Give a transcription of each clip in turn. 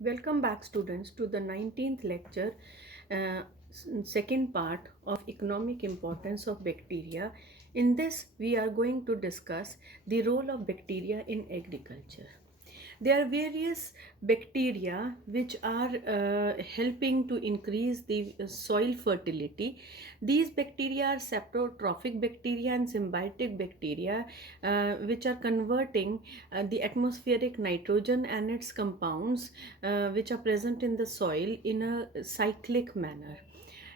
Welcome back, students, to the 19th lecture, second part of economic importance of bacteria. In this, we are going to discuss the role of bacteria in agriculture. There are various bacteria which are helping to increase the soil fertility. These bacteria are saprotrophic bacteria and symbiotic bacteria, which are converting the atmospheric nitrogen and its compounds, which are present in the soil, in a cyclic manner.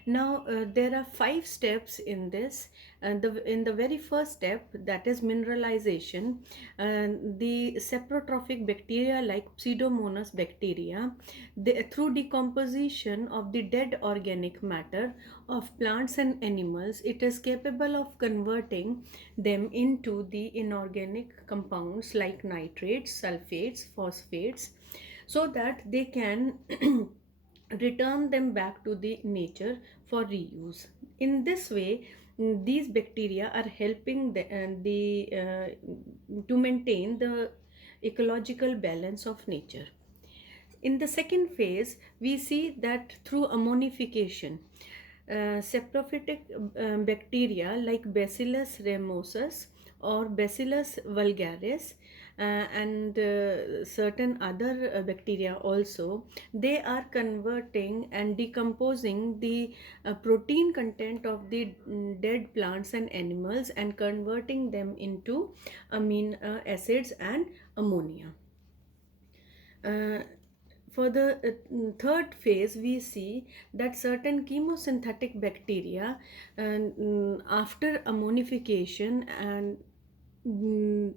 Now, there are five steps in this. And in the very first step, that is mineralization, the saprotrophic bacteria like Pseudomonas bacteria, through decomposition of the dead organic matter of plants and animals, it is capable of converting them into the inorganic compounds like nitrates, sulfates, phosphates, so that they can return them back to the nature for reuse. In this way, these bacteria are helping to maintain the ecological balance of nature. In the second phase, we see that through ammonification, saprophytic bacteria like Bacillus ramosus or Bacillus vulgaris, and certain other bacteria also, they are converting and decomposing the protein content of the dead plants and animals and converting them into amino acids and ammonia. uh, for the third phase, we see that certain chemosynthetic bacteria, after ammonification and mm,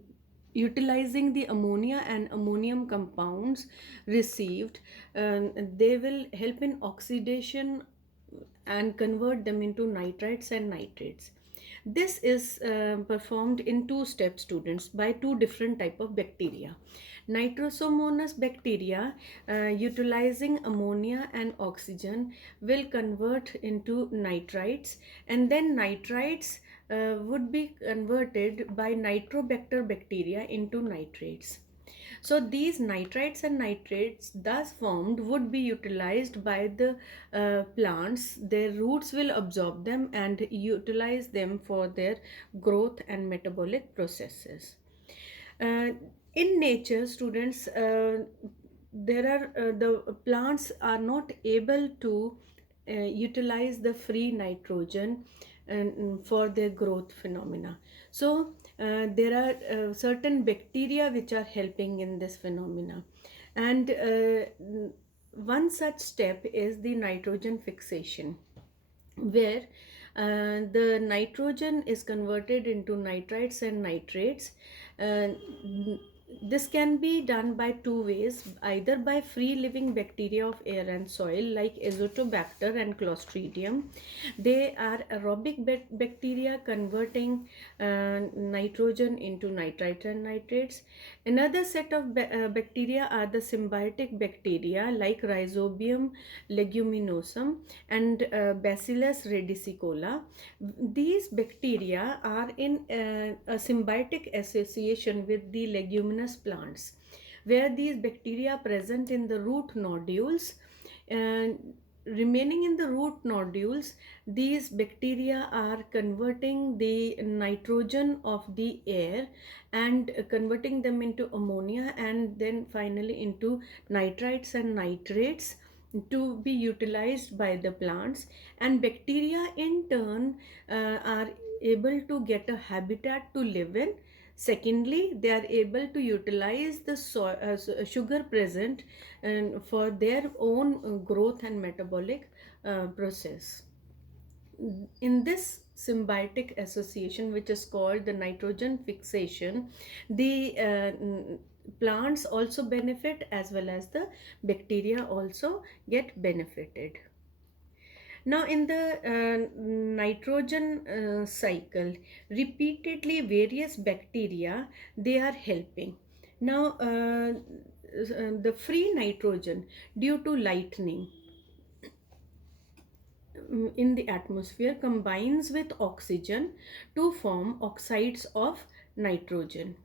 utilizing the ammonia and ammonium compounds received, they will help in oxidation and convert them into nitrites and nitrates. This is performed in two steps, students, by two different type of bacteria. Nitrosomonas bacteria, utilizing ammonia and oxygen, will convert into nitrites, and then nitrites would be converted by nitrobacter bacteria into nitrates. So these nitrites and nitrates thus formed would be utilized by the plants. Their roots will absorb them and utilize them for their growth and metabolic processes. Uh, in nature, students, there are the plants are not able to utilize the free nitrogen and for their growth phenomena. So there are certain bacteria which are helping in this phenomena, and one such step is the nitrogen fixation, where the nitrogen is converted into nitrites and nitrates. Uh, this can be done by two ways, either by free living bacteria of air and soil like Azotobacter and Clostridium. They are aerobic bacteria converting nitrogen into nitrite and nitrates. Another set of bacteria are the symbiotic bacteria like Rhizobium leguminosum and Bacillus radicola. These bacteria are in a symbiotic association with the leguminous plants, where these bacteria are present in the root nodules. And remaining in the root nodules, these bacteria are converting the nitrogen of the air and converting them into ammonia, and then finally into nitrites and nitrates to be utilized by the plants. And bacteria in turn are able to get a habitat to live in. Secondly, they are able to utilize the sugar present for their own growth and metabolic process. In this symbiotic association, which is called the nitrogen fixation, the plants also benefit, as well as the bacteria also get benefited. Now, in the nitrogen cycle, repeatedly various bacteria, they are helping. Now, the free nitrogen, due to lightning in the atmosphere, combines with oxygen to form oxides of nitrogen.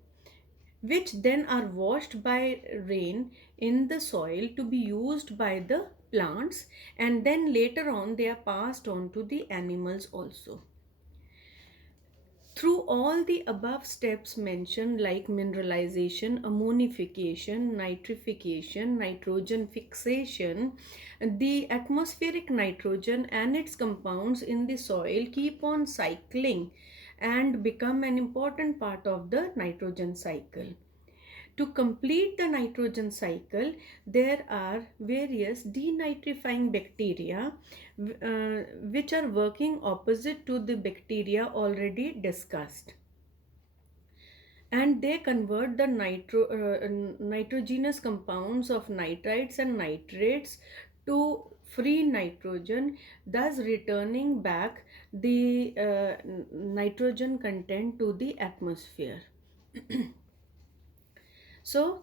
which then are washed by rain in the soil to be used by the plants, and then later on they are passed on to the animals also. Through all the above steps mentioned, like mineralization, ammonification, nitrification, nitrogen fixation, the atmospheric nitrogen and its compounds in the soil keep on cycling and become an important part of the nitrogen cycle. To complete the nitrogen cycle, there are various denitrifying bacteria which are working opposite to the bacteria already discussed. And they convert the nitrogenous compounds of nitrites and nitrates to free nitrogen, thus returning back the nitrogen content to the atmosphere. So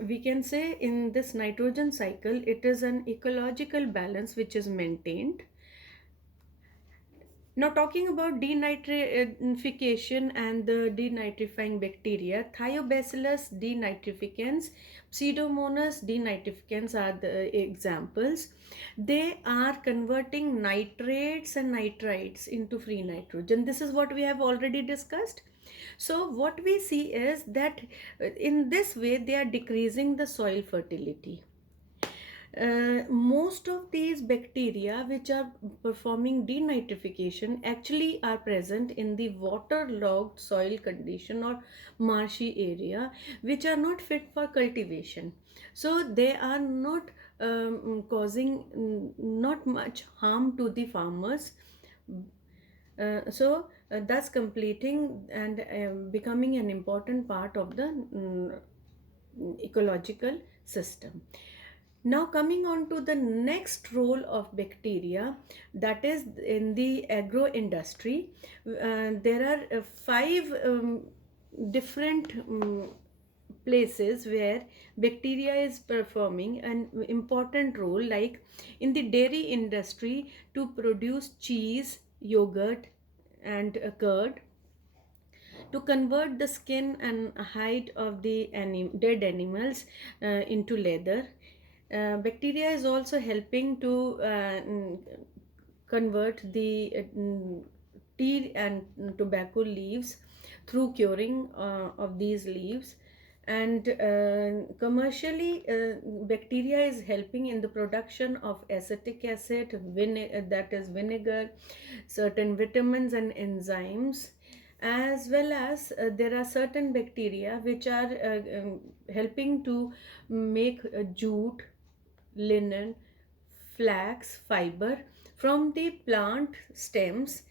we can say in this nitrogen cycle, it is an ecological balance which is maintained. Now, talking about denitrification and the denitrifying bacteria, Thiobacillus denitrificans, Pseudomonas denitrificans are the examples. They are converting nitrates and nitrites into free nitrogen. This is what we have already discussed. So, what we see is that in this way they are decreasing the soil fertility. Most of these bacteria which are performing denitrification actually are present in the waterlogged soil condition or marshy area, which are not fit for cultivation. So they are not causing not much harm to the farmers. Thus completing and becoming an important part of the ecological system. Now, coming on to the next role of bacteria, that is in the agro industry, there are five different places where bacteria is performing an important role, like in the dairy industry to produce cheese, yogurt, and curd, to convert the skin and hide of the dead animals into leather. Bacteria is also helping to convert the tea and tobacco leaves through curing of these leaves. And commercially, bacteria is helping in the production of acetic acid, that is vinegar, certain vitamins and enzymes, as well as there are certain bacteria which are helping to make jute, linen, flax fiber from the plant stems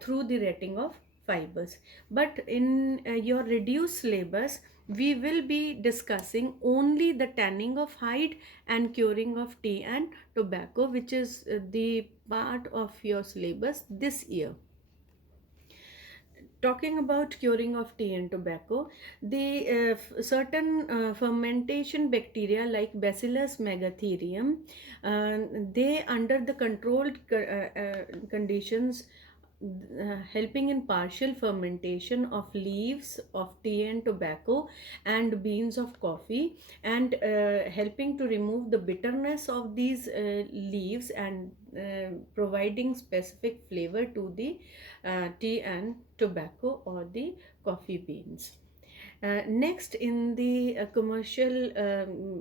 through the retting of fibers. But in your reduced syllabus, we will be discussing only the tanning of hide and curing of tea and tobacco, which is the part of your syllabus this year. Talking about curing of tea and tobacco, the certain fermentation bacteria like Bacillus megatherium, they under the controlled conditions, helping in partial fermentation of leaves of tea and tobacco and beans of coffee, and helping to remove the bitterness of these leaves and providing specific flavor to the tea and tobacco or the coffee beans. Next, in the commercial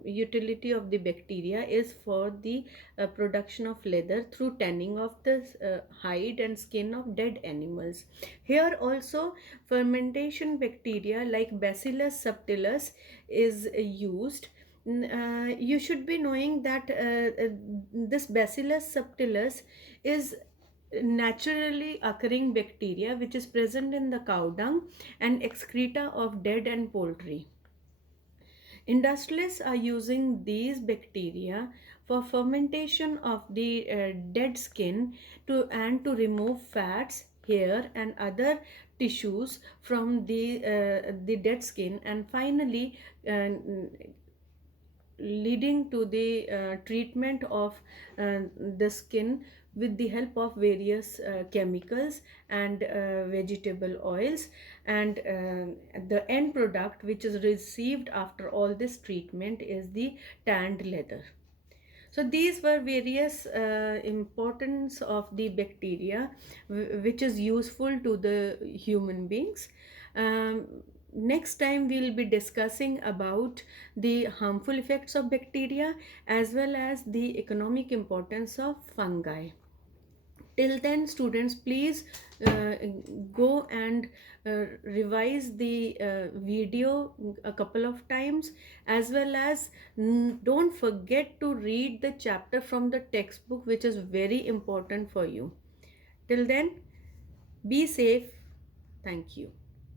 utility of the bacteria is for the production of leather through tanning of the hide and skin of dead animals. Here also fermentation bacteria like Bacillus subtilis is used. You should be knowing that this Bacillus subtilis is naturally occurring bacteria which is present in the cow dung and excreta of dead and poultry. Industrialists are using these bacteria for fermentation of the dead skin to remove fats, hair and other tissues from the dead skin, and finally leading to the treatment of the skin with the help of various chemicals and vegetable oils, and the end product which is received after all this treatment is the tanned leather. So these were various importance of the bacteria which is useful to the human beings. Um, Next time we'll be discussing about the harmful effects of bacteria as well as the economic importance of fungi. Till then, students, please go and revise the video a couple of times, as well as don't forget to read the chapter from the textbook, which is very important for you. Till then, be safe. Thank you.